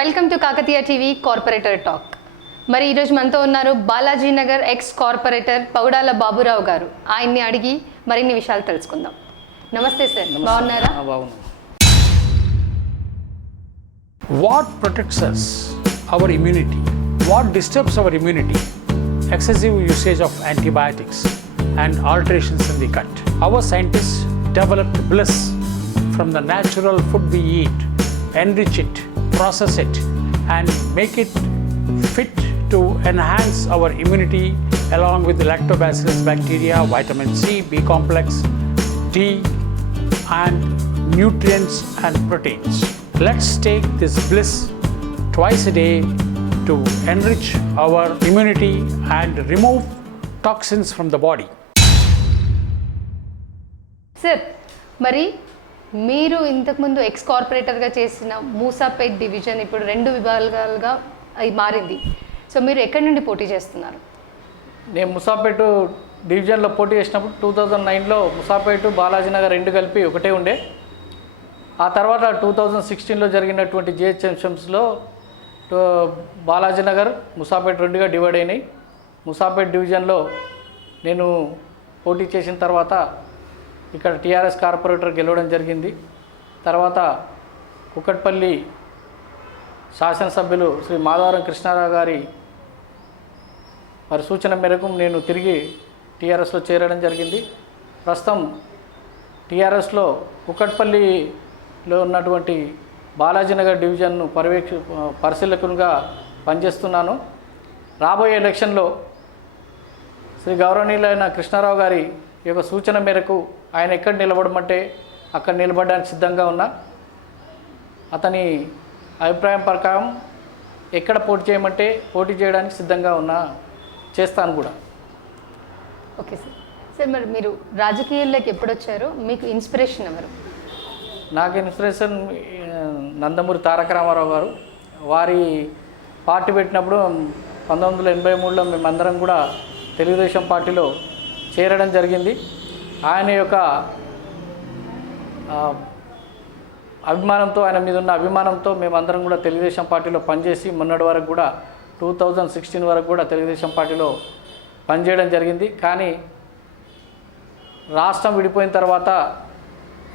Welcome to Kakatiya TV corporator talk. మరి ఈరోజు మనతో ఉన్నారు బాలాజీ నగర్ ఎక్స్ కార్పొరేటర్ పౌడాల బాబురావు గారు. ఆయన్ని అడిగి మరిన్ని విషయాలు తెలుసుకుందాం. నమస్తే సార్, బాగున్నారా? What protects us? Our immunity. What disturbs our immunity? Excessive usage of antibiotics and alterations in the gut. Our scientists developed bliss from the natural food we eat, enrich it, process it, and make it fit to enhance our immunity along with the lactobacillus bacteria, vitamin C, B complex, D, and nutrients and proteins. Let's take this bliss twice a day to enrich our immunity and remove toxins from the body. Sir, మరి మీరు ఇంతకుముందు X కార్పొరేటర్గా చేసిన Moosapet division ఇప్పుడు 2 విభాగాలుగా అది మారింది. So మీరు ఎక్కడి నుండి పోటీ చేస్తున్నారు? నేను ముసాపేట డివిజన్లో పోటీ చేసినప్పుడు 2009లో ముసాపేట బాలాజీ నగర్ 2 కలిపి ఒకటే ఉండే. ఆ తర్వాత 2016లో జరిగినటువంటి జిహెచ్ఎంసీలో బాలాజీ నగర్ ముసాపేట 2గా డివైడ్ అయినాయి. ముసాపేట డివిజన్లో నేను పోటీ చేసిన తర్వాత ఇక్కడ టీఆర్ఎస్ కార్పొరేటర్ గెలవడం జరిగింది. తర్వాత కుక్కట్పల్లి శాసనసభ్యులు శ్రీ మాధవరం కృష్ణారావు గారి మరి సూచన మేరకు నేను తిరిగి టీఆర్ఎస్లో చేరడం జరిగింది. ప్రస్తుతం టీఆర్ఎస్లో కుక్కట్పల్లిలో ఉన్నటువంటి బాలాజీనగర్ డివిజన్ను పరిశీలకునిగా పనిచేస్తున్నాను. రాబోయే ఎలక్షన్లో శ్రీ గౌరవనీయులైన కృష్ణారావు గారి యొక్క సూచన మేరకు ఆయన ఎక్కడ నిలబడమంటే అక్కడ నిలబడడానికి సిద్ధంగా ఉన్నా. అతని అభిప్రాయం ప్రకారం ఎక్కడ పోటీ చేయమంటే పోటీ చేయడానికి సిద్ధంగా ఉన్నా, చేస్తాను కూడా. Okay sir. సార్, మరి మీరు రాజకీయాల్లోకి ఎప్పుడు వచ్చారో మీకు ఇన్స్పిరేషన్ ఎవరు? నాకు ఇన్స్పిరేషన్ నందమూరి తారక రామారావు గారు. వారి పార్టీ పెట్టినప్పుడు 1983లో మేమందరం కూడా తెలుగుదేశం పార్టీలో చేరడం జరిగింది. ఆయన యొక్క అభిమానంతో, ఆయన మీద ఉన్న అభిమానంతో మేమందరం కూడా తెలుగుదేశం పార్టీలో పనిచేసి మొన్నటి వరకు కూడా 2016 వరకు కూడా తెలుగుదేశం పార్టీలో పనిచేయడం జరిగింది. కానీ రాష్ట్రం విడిపోయిన తర్వాత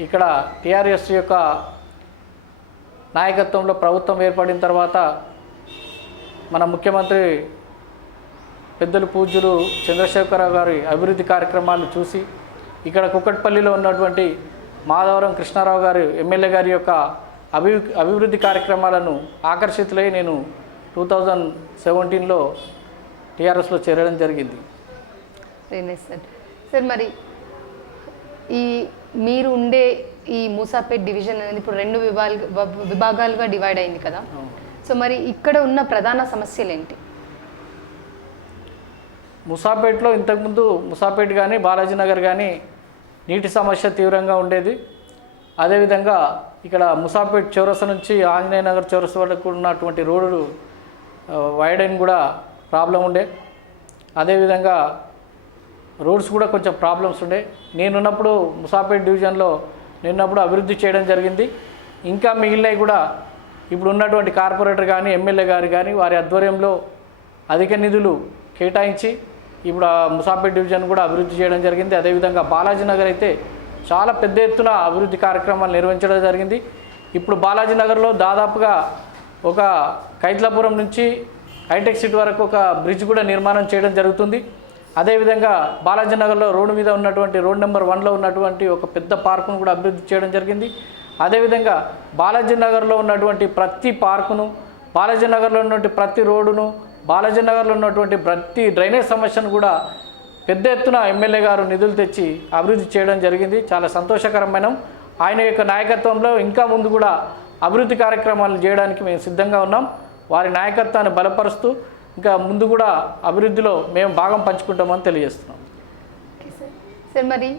ఇక్కడ టీఆర్ఎస్ యొక్క నాయకత్వంలో ప్రభుత్వం ఏర్పడిన తర్వాత మన ముఖ్యమంత్రి పెద్దలు పూజ్యులు చంద్రశేఖరరావు గారి అభివృద్ధి కార్యక్రమాలు చూసి ఇక్కడ కుక్కట్పల్లిలో ఉన్నటువంటి మాధవరం కృష్ణారావు గారు ఎమ్మెల్యే గారి యొక్క అభివృద్ధి కార్యక్రమాలను ఆకర్షితులై నేను 2017లో టీఆర్ఎస్లో చేరడం జరిగింది. సార్, మరి ఈ మీరు ఉండే ఈ మూసాపేట్ డివిజన్ అనేది ఇప్పుడు 2 విభాగాలుగా డివైడ్ అయింది కదా. సో మరి ఇక్కడ ఉన్న ప్రధాన సమస్యలు ఏంటి? ముసాపేట్లో ఇంతకుముందు ముసాపేట్ కానీ బాలాజీ నగర్ కానీ నీటి సమస్య తీవ్రంగా ఉండేది. అదేవిధంగా ఇక్కడ ముసాపేట్ చౌరస్తా నుంచి ఆంజనేయ నగర్ చౌరస్తా వరకు ఉన్నటువంటి రోడ్డు వైడన్ కూడా ప్రాబ్లం ఉండే. అదేవిధంగా రోడ్స్ కూడా కొంచెం ప్రాబ్లమ్స్ ఉండే. నేనున్నప్పుడు ముసాపేట్ డివిజన్లో నేనున్నప్పుడు అభివృద్ధి చేయడం జరిగింది. ఇంకా మిగిలినవి కూడా ఇప్పుడు ఉన్నటువంటి కార్పొరేటర్ కానీ ఎమ్మెల్యే గారు కానీ వారి ఆధ్వర్యంలో అధిక నిధులు కేటాయించి ఇప్పుడు ముసాపేట్ డివిజన్ కూడా అభివృద్ధి చేయడం జరిగింది. అదేవిధంగా బాలాజీ నగర్ అయితే చాలా పెద్ద ఎత్తున అభివృద్ధి కార్యక్రమాలు నిర్వహించడం జరిగింది. ఇప్పుడు బాలాజీ నగర్లో దాదాపుగా ఒక కైట్లాపురం నుంచి హైటెక్ సిటీ వరకు ఒక బ్రిడ్జ్ కూడా నిర్మాణం చేయడం జరుగుతుంది. అదేవిధంగా బాలాజీ నగర్లో రోడ్డు మీద ఉన్నటువంటి రోడ్ నెంబర్ 1లో ఉన్నటువంటి ఒక పెద్ద పార్కును కూడా అభివృద్ధి చేయడం జరిగింది. అదేవిధంగా బాలాజీ నగర్లో ఉన్నటువంటి ప్రతి పార్కును, బాలాజీ నగర్లో ఉన్నటువంటి ప్రతి రోడ్డును, బాలాజీ నగర్లో ఉన్నటువంటి ప్రతి డ్రైనేజ్ సమస్యను కూడా పెద్ద ఎత్తున ఎమ్మెల్యే గారు నిధులు తెచ్చి అభివృద్ధి చేయడం జరిగింది. చాలా సంతోషకరమైన ఆయన యొక్క నాయకత్వంలో ఇంకా ముందు కూడా అభివృద్ధి కార్యక్రమాలు చేయడానికి మేము సిద్ధంగా ఉన్నాం. వారి నాయకత్వాన్ని బలపరుస్తూ ఇంకా ముందు కూడా అభివృద్ధిలో మేము భాగం పంచుకుంటామని తెలియజేస్తున్నాం. సార్, మరి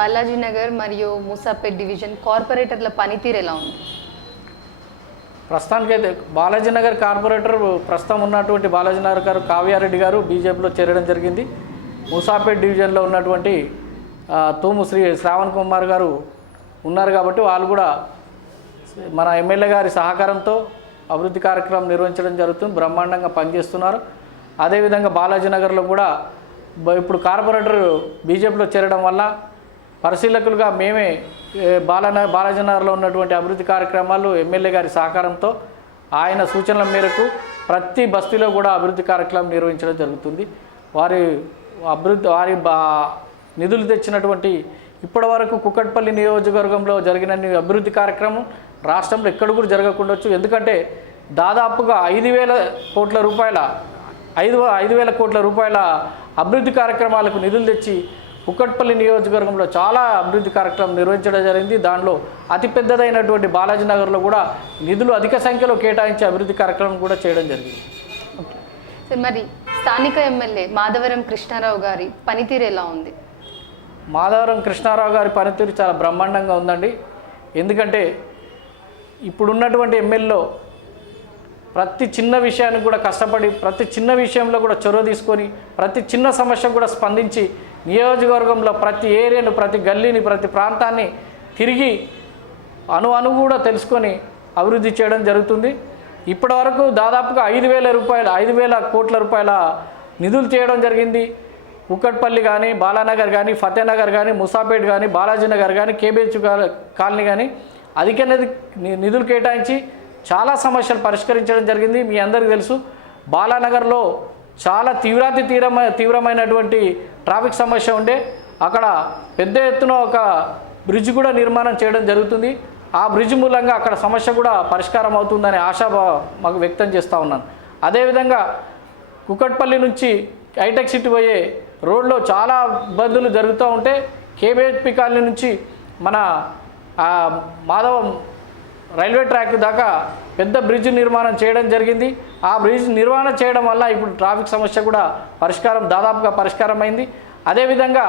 బాలాజీ నగర్ మరియు మూసాపేట్ డివిజన్ కార్పొరేటర్ల పనితీరు ఎలా ఉంది? ప్రస్తుతానికైతే బాలాజీ నగర్ కార్పొరేటర్ ప్రస్తుతం ఉన్నటువంటి బాలాజీ నగర్ గారు కావ్యారెడ్డి గారు బీజేపీలో చేరడం జరిగింది. మూసాపేట్ డివిజన్లో ఉన్నటువంటి తూము శ్రీ శ్రావణ్ కుమార్ గారు ఉన్నారు కాబట్టి వాళ్ళు కూడా మన ఎమ్మెల్యే గారి సహకారంతో అభివృద్ధి కార్యక్రమం నిర్వహించడం జరుగుతుంది, బ్రహ్మాండంగా పనిచేస్తున్నారు. అదేవిధంగా బాలాజీ నగర్లో కూడా ఇప్పుడు కార్పొరేటర్ బీజేపీలో చేరడం వల్ల పరిశీలకులుగా మేమే బాలాజీ నగర్లో ఉన్నటువంటి అభివృద్ధి కార్యక్రమాలు ఎమ్మెల్యే గారి సహకారంతో ఆయన సూచనల మేరకు ప్రతి బస్తీలో కూడా అభివృద్ధి కార్యక్రమం నిర్వహించడం జరుగుతుంది. వారి నిధులు తెచ్చినటువంటి ఇప్పటివరకు కుక్కట్పల్లి నియోజకవర్గంలో జరిగిన అభివృద్ధి కార్యక్రమం రాష్ట్రంలో ఎక్కడ కూడా జరగకుండొచ్చు. ఎందుకంటే దాదాపుగా 5,000 కోట్ల రూపాయల 5,000 కోట్ల రూపాయల అభివృద్ధి కార్యక్రమాలకు నిధులు తెచ్చి కుక్కట్పల్లి నియోజకవర్గంలో చాలా అభివృద్ధి కార్యక్రమం నిర్వహించడం జరిగింది. దానిలో అతిపెద్దదైనటువంటి బాలాజీ నగర్లో కూడా నిధులు అధిక సంఖ్యలో కేటాయించి అభివృద్ధి కార్యక్రమం కూడా చేయడం జరిగింది. ఓకే సార్, మరి స్థానిక ఎమ్మెల్యే మాధవరం కృష్ణారావు గారి పనితీరు ఎలా ఉంది? మాధవరం కృష్ణారావు గారి పనితీరు చాలా బ్రహ్మాండంగా ఉందండి. ఎందుకంటే ఇప్పుడున్నటువంటి ఎమ్మెల్యేలో ప్రతి చిన్న విషయానికి కూడా కష్టపడి ప్రతి చిన్న విషయంలో కూడా చొరవ తీసుకొని ప్రతి చిన్న సమస్య కూడా స్పందించి నియోజకవర్గంలో ప్రతి ఏరియాను, ప్రతి గల్లీని, ప్రతి ప్రాంతాన్ని తిరిగి అణు కూడా తెలుసుకొని అభివృద్ధి చేయడం జరుగుతుంది. ఇప్పటివరకు దాదాపుగా 5,000 కోట్ల రూపాయల నిధులు చేయడం జరిగింది. కుక్కట్పల్లి కానీ, బాలానగర్ కానీ, ఫతేనగర్ కానీ, ముసాపేట్ కానీ, బాలాజీ నగర్ కానీ, కేబీహెచ్ కాలనీ కానీ అధిక నిధులు కేటాయించి చాలా సమస్యలు పరిష్కరించడం జరిగింది. మీ అందరికీ తెలుసు, బాలానగర్లో చాలా తీవ్రమైనటువంటి ట్రాఫిక్ సమస్య ఉండే అక్కడ పెద్ద ఎత్తున ఒక బ్రిడ్జ్ కూడా నిర్మాణం చేయడం జరుగుతుంది. ఆ బ్రిడ్జ్ మూలంగా అక్కడ సమస్య కూడా పరిష్కారం అవుతుందనే ఆశ మాకు వ్యక్తం చేస్తూ ఉన్నాను. అదేవిధంగా కుక్కట్పల్లి నుంచి హైటెక్ సిటీ పోయే రోడ్లో చాలా ఇబ్బందులు జరుగుతూ ఉంటే కేబీహెచ్పి కాలనీ నుంచి మన మాధవం రైల్వే ట్రాక్ దాకా పెద్ద బ్రిడ్జ్ నిర్మాణం చేయడం జరిగింది. ఆ బ్రిడ్జ్ నిర్మాణం చేయడం వల్ల ఇప్పుడు ట్రాఫిక్ సమస్య కూడా దాదాపుగా పరిష్కారం అయింది. అదేవిధంగా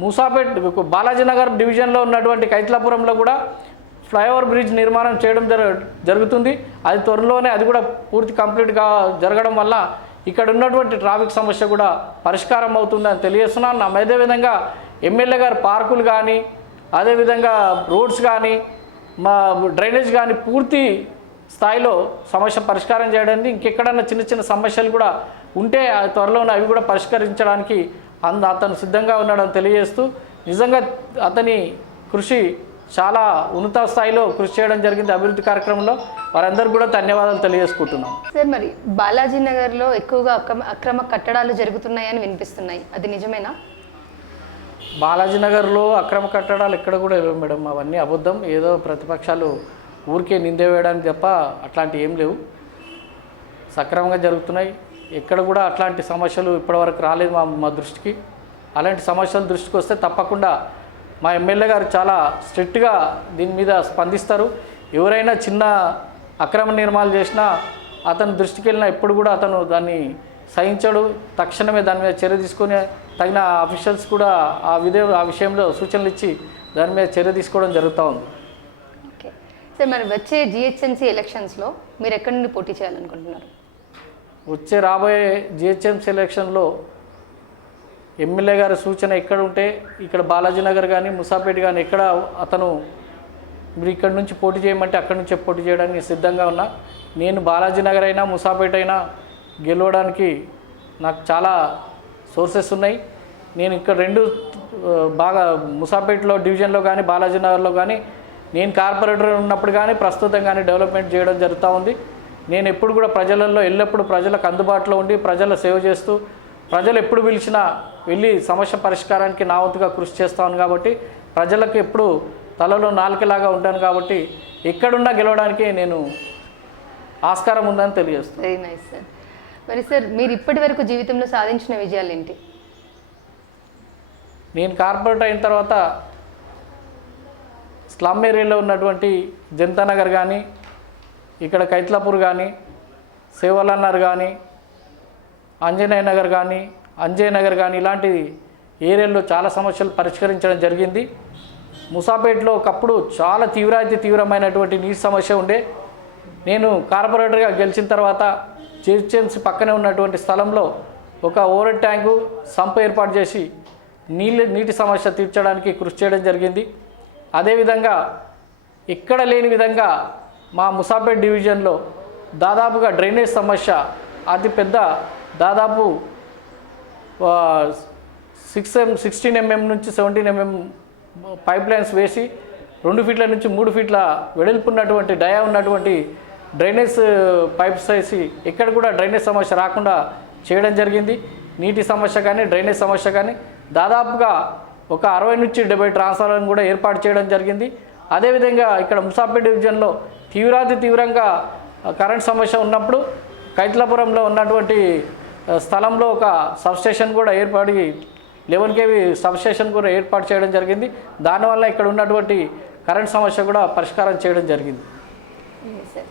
మూసాపేట్ బాలాజీ నగర్ డివిజన్లో ఉన్నటువంటి కైతలాపురంలో కూడా ఫ్లైఓవర్ బ్రిడ్జ్ నిర్మాణం చేయడం జరుగుతుంది. అది త్వరలోనే అది కూడా పూర్తి కంప్లీట్గా జరగడం వల్ల ఇక్కడ ఉన్నటువంటి ట్రాఫిక్ సమస్య కూడా పరిష్కారం అవుతుందని తెలియజేస్తున్నాను. అదేవిధంగా ఎమ్మెల్యే గారు పార్కులు కానీ, అదేవిధంగా రోడ్స్ కానీ, మా డ్రైనేజ్ కానీ పూర్తి స్థాయిలో సమస్య పరిష్కారం చేయడానికి ఇంకెక్కడన్నా చిన్న సమస్యలు కూడా ఉంటే త్వరలోనే అవి కూడా పరిష్కరించడానికి అతను సిద్ధంగా ఉన్నాడని తెలియజేస్తూ, నిజంగా అతని కృషి చాలా ఉన్నత స్థాయిలో కృషి చేయడం జరిగింది అభివృద్ధి కార్యక్రమంలో. వారందరూ కూడా ధన్యవాదాలు తెలియజేసుకుంటున్నాం. సార్, మరి బాలాజీ నగర్లో ఎక్కువగా అక్రమ కట్టడాలు జరుగుతున్నాయని వినిపిస్తున్నాయి, అది నిజమేనా? బాలాజీ నగర్లో అక్రమ కట్టడాలు ఎక్కడ కూడా లేవు మేడం, అవన్నీ అబద్ధం. ఏదో ప్రతిపక్షాలు ఊరికే నింద వేయడానికి తప్ప అట్లాంటి ఏం లేవు, సక్రమంగా జరుగుతున్నాయి. ఎక్కడ కూడా అట్లాంటి సమస్యలు ఇప్పటివరకు రాలేదు మా దృష్టికి. అలాంటి సమస్యలు దృష్టికి వస్తే తప్పకుండా మా ఎమ్మెల్యే గారు చాలా స్ట్రిక్ట్గా దీని మీద స్పందిస్తారు. ఎవరైనా చిన్న అక్రమ నిర్మాణాలు చేసినా అతని దృష్టికి వెళ్ళినా ఎప్పుడు కూడా అతను దాన్ని సహించడు. తక్షణమే దాని మీద చర్య తీసుకొని తగిన అఫీషియల్స్ కూడా ఆ విషయంలో సూచనలు ఇచ్చి దాని మీద చర్య తీసుకోవడం జరుగుతూ ఉంది. ఓకే సార్, మరి వచ్చే జిహెచ్ఎంసీ ఎలక్షన్స్లో మీరు ఎక్కడి నుండి పోటీ చేయాలనుకుంటున్నారు? రాబోయే జిహెచ్ఎంసీ ఎలక్షన్లో ఎమ్మెల్యే గారి సూచన ఎక్కడ ఉంటే ఇక్కడ బాలాజీ నగర్ కానీ, ముసాపేట్ కానీ ఎక్కడ అతను మీరు ఇక్కడ నుంచి పోటీ చేయమంటే అక్కడి నుంచే పోటీ చేయడానికి సిద్ధంగా ఉన్నా. నేను బాలాజీ నగర్ అయినా, ముసాపేట్ అయినా గెలవడానికి నాకు చాలా సోర్సెస్ ఉన్నాయి. నేను ఇక్కడ బాగా ముసాపేట్లో డివిజన్లో కానీ, బాలాజీ నగర్లో కానీ నేను కార్పొరేటర్ ఉన్నప్పుడు కానీ, ప్రస్తుతం కానీ డెవలప్మెంట్ చేయడం జరుగుతూ ఉంది. నేను ఎప్పుడు కూడా ప్రజలలో ఎల్లప్పుడూ ప్రజలకు అందుబాటులో ఉండి ప్రజల సేవ చేస్తూ, ప్రజలు ఎప్పుడు పిలిచినా వెళ్ళి సమస్య పరిష్కారానికి నా వంతుగా కృషి చేస్తాను. కాబట్టి ప్రజలకు ఎప్పుడు తలలో నాలుకలాగా ఉంటాను. కాబట్టి ఎక్కడున్నా గెలవడానికి నేను ఆస్కారం ఉందని తెలియజేస్తాను. Very nice sir. మరి సార్, మీరు ఇప్పటి వరకు జీవితంలో సాధించిన విజయాలు ఏంటి? నేను కార్పొరేటర్ అయిన తర్వాత స్లమ్ ఏరియాలో ఉన్నటువంటి జనతానగర్ కానీ, ఇక్కడ కైతలాపూర్ కానీ, సేవలన్నర్ కానీ, ఆంజనేయ నగర్ కానీ, అంజయ్ నగర్ కానీ ఇలాంటి ఏరియాల్లో చాలా సమస్యలు పరిష్కరించడం జరిగింది. ముసాపేట్లో ఒకప్పుడు చాలా తీవ్రమైనటువంటి నీటి సమస్య ఉండే. నేను కార్పొరేటర్గా గెలిచిన తర్వాత జిహెచ్ఎంసీ పక్కనే ఉన్నటువంటి స్థలంలో ఒక ఓవర్ ట్యాంకు, సంప్ ఏర్పాటు చేసి నీటి సమస్య తీర్చడానికి కృషి చేయడం జరిగింది. అదేవిధంగా ఎక్కడ లేని విధంగా మా ముసాపేట్ డివిజన్లో దాదాపుగా డ్రైనేజ్ సమస్య అతి పెద్ద, దాదాపు 16 mm నుంచి 17 mm పైప్ లైన్స్ వేసి 2 ఫీట్ల నుంచి 3 ఫీట్ల వెడల్పు ఉన్నటువంటి డయా ఉన్నటువంటి డ్రైనేజ్ పైప్స్ వేసి ఎక్కడ కూడా డ్రైనేజ్ సమస్య రాకుండా చేయడం జరిగింది. నీటి సమస్య కానీ డ్రైనేజ్ సమస్య కానీ దాదాపుగా ఒక 60 నుంచి 70 ట్రాన్స్ఫార్మర్లను కూడా ఏర్పాటు చేయడం జరిగింది. అదేవిధంగా ఇక్కడ ముసాపేట్ డివిజన్లో తీవ్రంగా కరెంట్ సమస్య ఉన్నప్పుడు కైట్లాపురంలో ఉన్నటువంటి స్థలంలో ఒక సబ్స్టేషన్ కూడా ఏర్పాటు 11 kV సబ్స్టేషన్ కూడా ఏర్పాటు చేయడం జరిగింది. దానివల్ల ఇక్కడ ఉన్నటువంటి కరెంట్ సమస్య కూడా పరిష్కారం చేయడం జరిగింది. సార్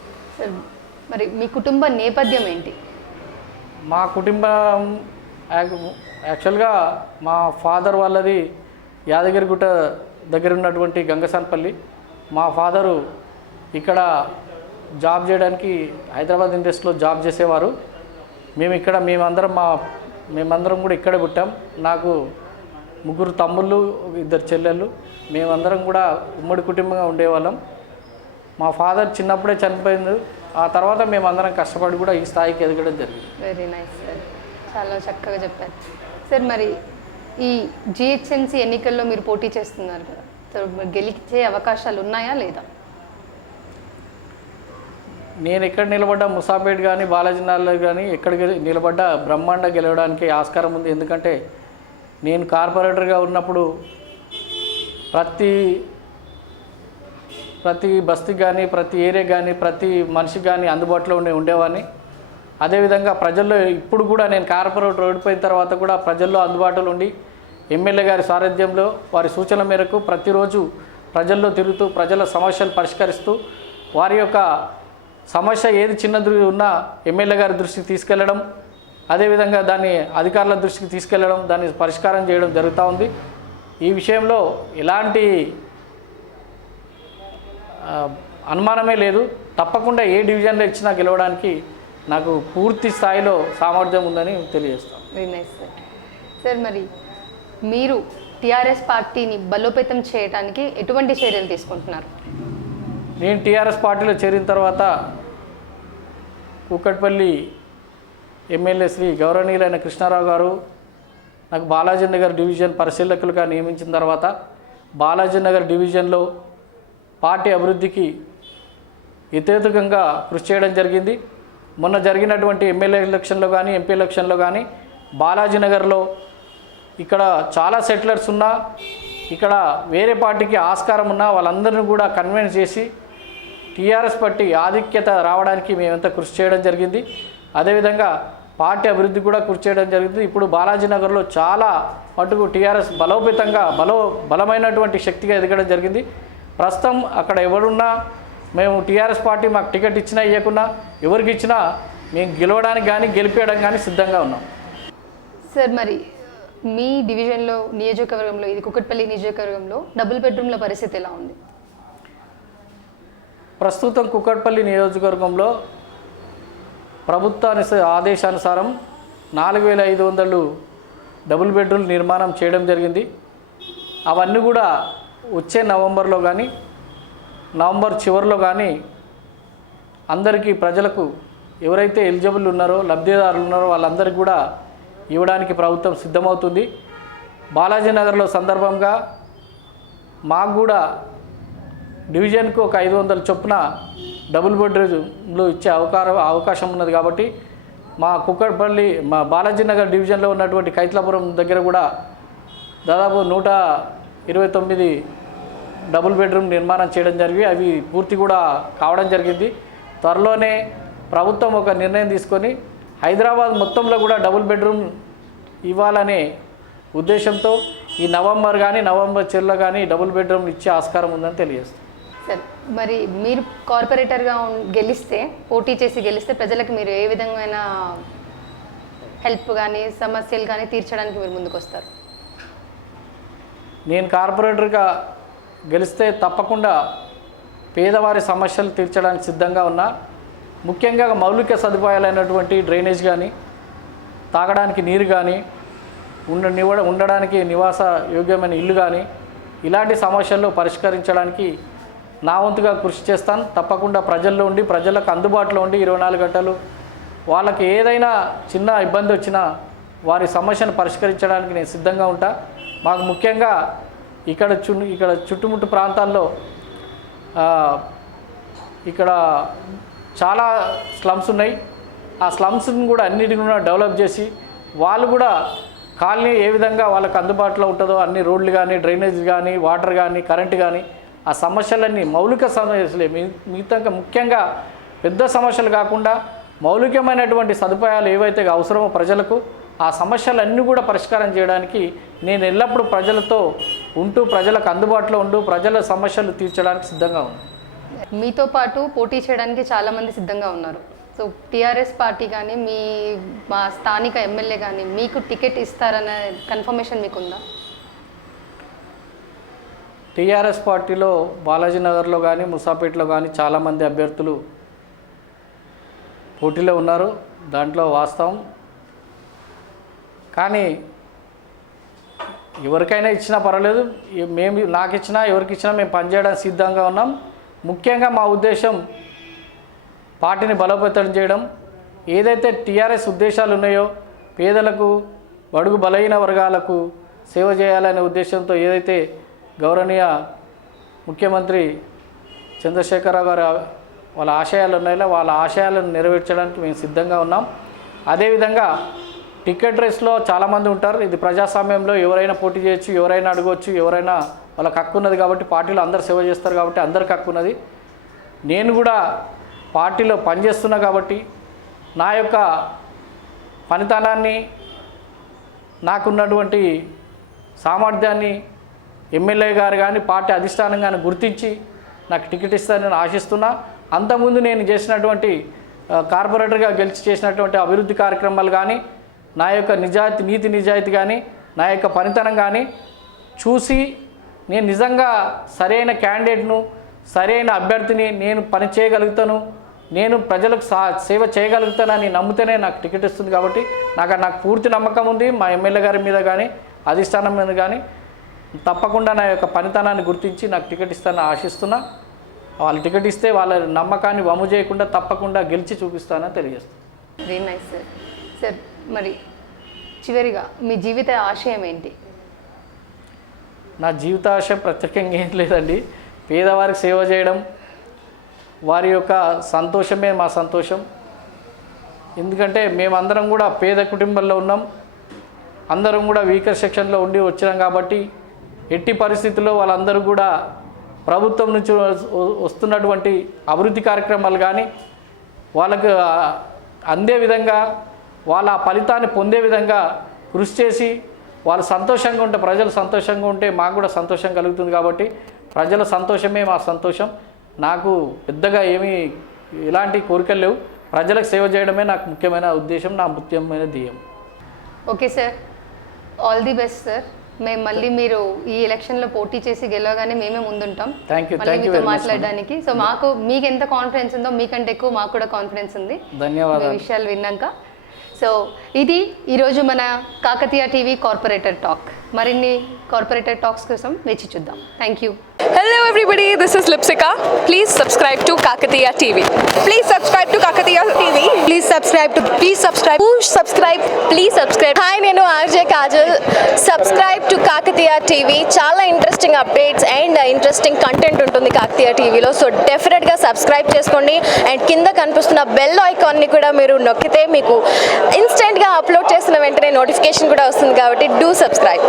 మరి మీ కుటుంబ నేపథ్యం ఏంటి? మా కుటుంబం యాక్చువల్గా మా ఫాదర్ వాళ్ళది యాదగిరిగుట్ట దగ్గర ఉన్నటువంటి గంగసాన్పల్లి. మా ఫాదరు ఇక్కడ జాబ్ చేయడానికి హైదరాబాద్ ఇండస్ట్రీలో జాబ్ చేసేవారు. మేమందరం కూడా ఇక్కడే పుట్టాం. నాకు 3 తమ్ముళ్ళు 2 చెల్లెళ్ళు. మేమందరం కూడా ఉమ్మడి కుటుంబంగా ఉండేవాళ్ళం. మా ఫాదర్ చిన్నప్పుడే చనిపోయింది. ఆ తర్వాత మేమందరం కష్టపడి కూడా ఈ స్థాయికి ఎదగడం జరిగింది. వెరీ నైస్ సార్, చాలా చక్కగా చెప్పారు. సార్ మరి ఈ జిహెచ్ఎంసీ ఎన్నికల్లో మీరు పోటీ చేస్తున్నారు కదా, సో గెలిచే అవకాశాలు ఉన్నాయా లేదా? నేను ఎక్కడ నిలబడ్డా, ముసాపేట్ కానీ బాలాజీ నగర్ కానీ ఎక్కడ నిలబడ్డా బ్రహ్మాండ గెలవడానికి ఆస్కారం ఉంది. ఎందుకంటే నేను కార్పొరేటర్గా ఉన్నప్పుడు ప్రతి బస్తీకి కానీ ప్రతి ఏరియా కానీ ప్రతి మనిషికి కానీ అందుబాటులో ఉండేవాడిని. అదేవిధంగా ప్రజల్లో ఇప్పుడు కూడా నేను కార్పొరేటర్ ఓడిపోయిన తర్వాత కూడా ప్రజల్లో అందుబాటులో ఉండి ఎమ్మెల్యే గారి సారథ్యంలో వారి సూచనల మేరకు ప్రతిరోజు ప్రజల్లో తిరుగుతూ ప్రజల సమస్యలు పరిష్కరిస్తూ వారి యొక్క సమస్య ఏది చిన్నది ఉన్నా ఎమ్మెల్యే గారి దృష్టికి తీసుకెళ్లడం, అదేవిధంగా దాన్ని అధికారుల దృష్టికి తీసుకెళ్లడం, దాన్ని పరిష్కారం చేయడం జరుగుతూ ఉంది. ఈ విషయంలో ఎలాంటి అనుమానమే లేదు. తప్పకుండా ఏ డివిజన్లో ఇచ్చినా గెలవడానికి నాకు పూర్తి స్థాయిలో సామర్థ్యం ఉందని తెలియజేస్తాను. Very nice sir. సార్ మరి మీరు టీఆర్ఎస్ పార్టీని బలోపేతం చేయడానికి ఎటువంటి చర్యలు తీసుకుంటున్నారు? నేను టీఆర్ఎస్ పార్టీలో చేరిన తర్వాత కూకట్పల్లి ఎమ్మెల్యే శ్రీ గౌరవనీయులైన కృష్ణారావు గారు నాకు బాలాజీ నగర్ డివిజన్ పరిశీలకులుగా నియమించిన తర్వాత బాలాజీ నగర్ డివిజన్లో పార్టీ అభివృద్ధికి యథేతుకంగా కృషి చేయడం జరిగింది. మొన్న జరిగినటువంటి ఎమ్మెల్యే ఎలక్షన్లో కానీ ఎంపీ ఎలక్షన్లో కానీ బాలాజీ నగర్లో ఇక్కడ చాలా సెటిలర్స్ ఉన్నా, ఇక్కడ వేరే పార్టీకి ఆస్కారం ఉన్నా వాళ్ళందరినీ కూడా కన్విన్స్ చేసి టీఆర్ఎస్ పార్టీ ఆధిక్యత రావడానికి మేమంతా కృషి చేయడం జరిగింది. అదేవిధంగా పార్టీ అభివృద్ధి కూడా కృషి చేయడం జరిగింది. ఇప్పుడు బాలాజీ నగర్లో చాలా మటుకు టీఆర్ఎస్ బలమైనటువంటి శక్తిగా ఎదగడం జరిగింది. ప్రస్తుతం అక్కడ ఎవరున్నా మేము టీఆర్ఎస్ పార్టీ మాకు టికెట్ ఇచ్చినా ఇవ్వకున్నా ఎవరికి ఇచ్చినా మేము గెలవడానికి కానీ గెలిపేయడం కానీ సిద్ధంగా ఉన్నాం. సార్ మరి మీ డివిజన్లో నియోజకవర్గంలో, ఇది కుకట్పల్లి నియోజకవర్గంలో డబుల్ బెడ్రూమ్ల పరిస్థితి ఎలా ఉంది? ప్రస్తుతం కుకట్పల్లి నియోజకవర్గంలో ప్రభుత్వ ఆదేశానుసారం 4500 డబుల్ బెడ్రూమ్ నిర్మాణం చేయడం జరిగింది. అవన్నీ కూడా వచ్చే నవంబర్లో కానీ నవంబర్ చివరిలో కానీ అందరికీ ప్రజలకు ఎవరైతే ఎలిజిబుల్ ఉన్నారో లబ్ధిదారులు ఉన్నారో వాళ్ళందరికీ కూడా ఇవ్వడానికి ప్రభుత్వం సిద్ధమవుతుంది. బాలాజీ నగర్లో సందర్భంగా మాకు కూడా డివిజన్కు ఒక 500 చొప్పున డబుల్ బెడ్రూమ్లు ఇచ్చే అవకాశం ఉన్నది. కాబట్టి మా బాలాజీ నగర్ డివిజన్లో ఉన్నటువంటి కైట్లాపురం దగ్గర కూడా దాదాపు 129 డబుల్ బెడ్రూమ్ నిర్మాణం చేయడం జరిగి అవి పూర్తి కూడా కావడం జరిగింది. త్వరలోనే ప్రభుత్వం ఒక నిర్ణయం తీసుకొని హైదరాబాద్ మొత్తంలో కూడా డబుల్ బెడ్రూమ్ ఇవ్వాలనే ఉద్దేశంతో ఈ నవంబర్ చివరిలో కానీ డబుల్ బెడ్రూమ్ ఇచ్చే ఆస్కారం ఉందని తెలియజేస్తాం. సార్ మరి మీరు కార్పొరేటర్గా పోటీ చేసి గెలిస్తే ప్రజలకు మీరు ఏ విధమైన హెల్ప్ కానీ సమస్యలు కానీ తీర్చడానికి మీరు ముందుకు వస్తారు? నేను కార్పొరేటర్గా గెలిస్తే తప్పకుండా పేదవారి సమస్యలు తీర్చడానికి సిద్ధంగా ఉన్నా. ముఖ్యంగా మౌలిక సదుపాయాలైనటువంటి డ్రైనేజ్ కానీ, తాగడానికి నీరు కానీ, ఉండడానికి నివాస యోగ్యమైన ఇల్లు కానీ ఇలాంటి సమస్యలను పరిష్కరించడానికి నా వంతుగా కృషి చేస్తాను. తప్పకుండా ప్రజల్లో ఉండి ప్రజలకు అందుబాటులో ఉండి 24 గంటలు వాళ్ళకి ఏదైనా చిన్న ఇబ్బంది వచ్చినా వారి సమస్యను పరిష్కరించడానికి నేను సిద్ధంగా ఉంటా. మాకు ముఖ్యంగా ఇక్కడ చుట్టుముట్టు ప్రాంతాల్లో ఇక్కడ చాలా స్లమ్స్ ఉన్నాయి. ఆ స్లమ్స్ని కూడా అన్నిటిని కూడా డెవలప్ చేసి వాళ్ళు కూడా కాలనీ ఏ విధంగా వాళ్ళకి అందుబాటులో ఉంటుందో అన్ని రోడ్లు కానీ, డ్రైనేజ్ కానీ, వాటర్ కానీ, కరెంటు కానీ, ఆ సమస్యలన్నీ మౌలిక సమస్యలే మిగతా ముఖ్యంగా పెద్ద సమస్యలు కాకుండా మౌలికమైనటువంటి సదుపాయాలు ఏవైతే అవసరమో ప్రజలకు ఆ సమస్యలన్నీ కూడా పరిష్కారం చేయడానికి నేను ఎల్లప్పుడూ ప్రజలతో ఉంటూ ప్రజలకు అందుబాటులో ఉంటూ ప్రజల సమస్యలు తీర్చడానికి సిద్ధంగా ఉన్నాను. మీతో పాటు పోటీ చేయడానికి చాలామంది సిద్ధంగా ఉన్నారు. సో టీఆర్ఎస్ పార్టీ కానీ మా స్థానిక ఎమ్మెల్యే కానీ మీకు టికెట్ ఇస్తారనే కన్ఫర్మేషన్ మీకుందా? టీఆర్ఎస్ పార్టీలో బాలాజీ నగర్లో కానీ ముసాపేటలో కానీ చాలామంది అభ్యర్థులు పోటీలో ఉన్నారు. దాంట్లో వాస్తవం. కానీ ఎవరికైనా ఇచ్చినా పర్వాలేదు, నాకు ఇచ్చినా ఎవరికి ఇచ్చినా మేము పనిచేయడానికి సిద్ధంగా ఉన్నాం. ముఖ్యంగా మా ఉద్దేశం పార్టీని బలోపేతం చేయడం. ఏదైతే టీఆర్ఎస్ ఉద్దేశాలు ఉన్నాయో పేదలకు, బడుగు బలహీన వర్గాలకు సేవ చేయాలనే ఉద్దేశంతో ఏదైతే గౌరవనీయ ముఖ్యమంత్రి చంద్రశేఖరరావు గారు వాళ్ళ ఆశయాలు ఉన్నాయో వాళ్ళ ఆశయాలను నెరవేర్చడానికి మేము సిద్ధంగా ఉన్నాం. అదేవిధంగా టికెట్ రేస్లో చాలామంది ఉంటారు. ఇది ప్రజాస్వామ్యంలో ఎవరైనా పోటీ చేయొచ్చు, ఎవరైనా అడగవచ్చు, ఎవరైనా వాళ్ళకి హక్కు ఉన్నది కాబట్టి పార్టీలో అందరు సేవ చేస్తారు కాబట్టి అందరికి హక్కు ఉన్నది. నేను కూడా పార్టీలో పనిచేస్తున్నా కాబట్టి నా యొక్క పనితనాన్ని, నాకున్నటువంటి సామర్థ్యాన్ని ఎమ్మెల్యే గారు కానీ పార్టీ అధిష్టానం కానీ గుర్తించి నాకు టికెట్ ఇస్తారని ఆశిస్తున్నా. అంతకుముందు నేను చేసినటువంటి కార్పొరేటర్గా గెలిచి చేసినటువంటి అభివృద్ధి కార్యక్రమాలు కానీ, నా యొక్క నీతి నిజాయితీ కానీ, నా యొక్క పనితనం కానీ చూసి నేను నిజంగా సరైన క్యాండిడేట్ను, సరైన అభ్యర్థిని, నేను పని చేయగలుగుతాను, నేను ప్రజలకు సేవ చేయగలుగుతానని నమ్మితేనే నాకు టికెట్ ఇస్తుంది. కాబట్టి నాకు పూర్తి నమ్మకం ఉంది మా ఎమ్మెల్యే గారి మీద కానీ అధిష్టానం మీద కానీ. తప్పకుండా నా యొక్క పనితనాన్ని గుర్తించి నాకు టికెట్ ఇస్తానని ఆశిస్తున్నా. వాళ్ళు టికెట్ ఇస్తే వాళ్ళ నమ్మకాన్ని వమ్ము చేయకుండా తప్పకుండా గెలిచి చూపిస్తానని తెలియజేస్తాను. Very nice sir. సార్ మరి చివరిగా మీ జీవిత ఆశయం ఏంటి? నా జీవిత ఆశయం ప్రత్యేకంగా ఏం లేదండి. పేదవారికి సేవ చేయడం, వారి యొక్క సంతోషమే మా సంతోషం. ఎందుకంటే మేమందరం కూడా పేద కుటుంబంలో ఉన్నాం, అందరం కూడా వీకర్ సెక్షన్లో ఉండి వచ్చినాం కాబట్టి ఎట్టి పరిస్థితుల్లో వాళ్ళందరూ కూడా ప్రభుత్వం నుంచి వస్తున్నటువంటి అభివృద్ధి కార్యక్రమాలు కానీ వాళ్ళకు అందే విధంగా, వాళ్ళ ఫలితాన్ని పొందే విధంగా కృషి చేసి వాళ్ళు సంతోషంగా ఉంటే, ప్రజలు సంతోషంగా ఉంటే మాకు కూడా సంతోషం కలుగుతుంది. కాబట్టి ప్రజల సంతోషమే మా సంతోషం. నాకు పెద్దగా ఎలాంటి కోరికలు లేవు. ప్రజలకు సేవ చేయడమే నాకు ముఖ్యమైన ఉద్దేశం, నా ముఖ్యమైన ధ్యేయం. Okay sir, all the best sir. మేము మళ్ళీ మీరు ఈ ఎలక్షన్లో పోటీ చేసి గెలవగానే మేమే ముందుంటాం మీతో మాట్లాడడానికి. సో మీకు ఎంత కాన్ఫిడెన్స్ ఉందో మీకంటే ఎక్కువ మాకు కూడా కాన్ఫిడెన్స్ ఉంది ధన్యవాదాలు విషయాలు విన్నాక. సో ఇది ఈరోజు మన కాకతీయ టీవీ కార్పొరేటర్ టాక్. మరిన్ని కార్పొరేటర్ టాక్స్ కోసం వేచి చూద్దాం. Thank you. Hello everybody, this is Lipsika. Please subscribe to Kakatiya TV. Please subscribe to Kakatiya TV. Please subscribe. Push subscribe. Please subscribe. Hi, nenu RJ Kajal. Subscribe to Kakatiya TV. Chala interesting updates and interesting content untundi Kakatiya TV lo. So definitely ga subscribe cheskondi and kinda kanipustunna bell icon ni kuda meeru nokkite meeku instant ga upload chesina ventane notification kuda vastundi kabatti do subscribe.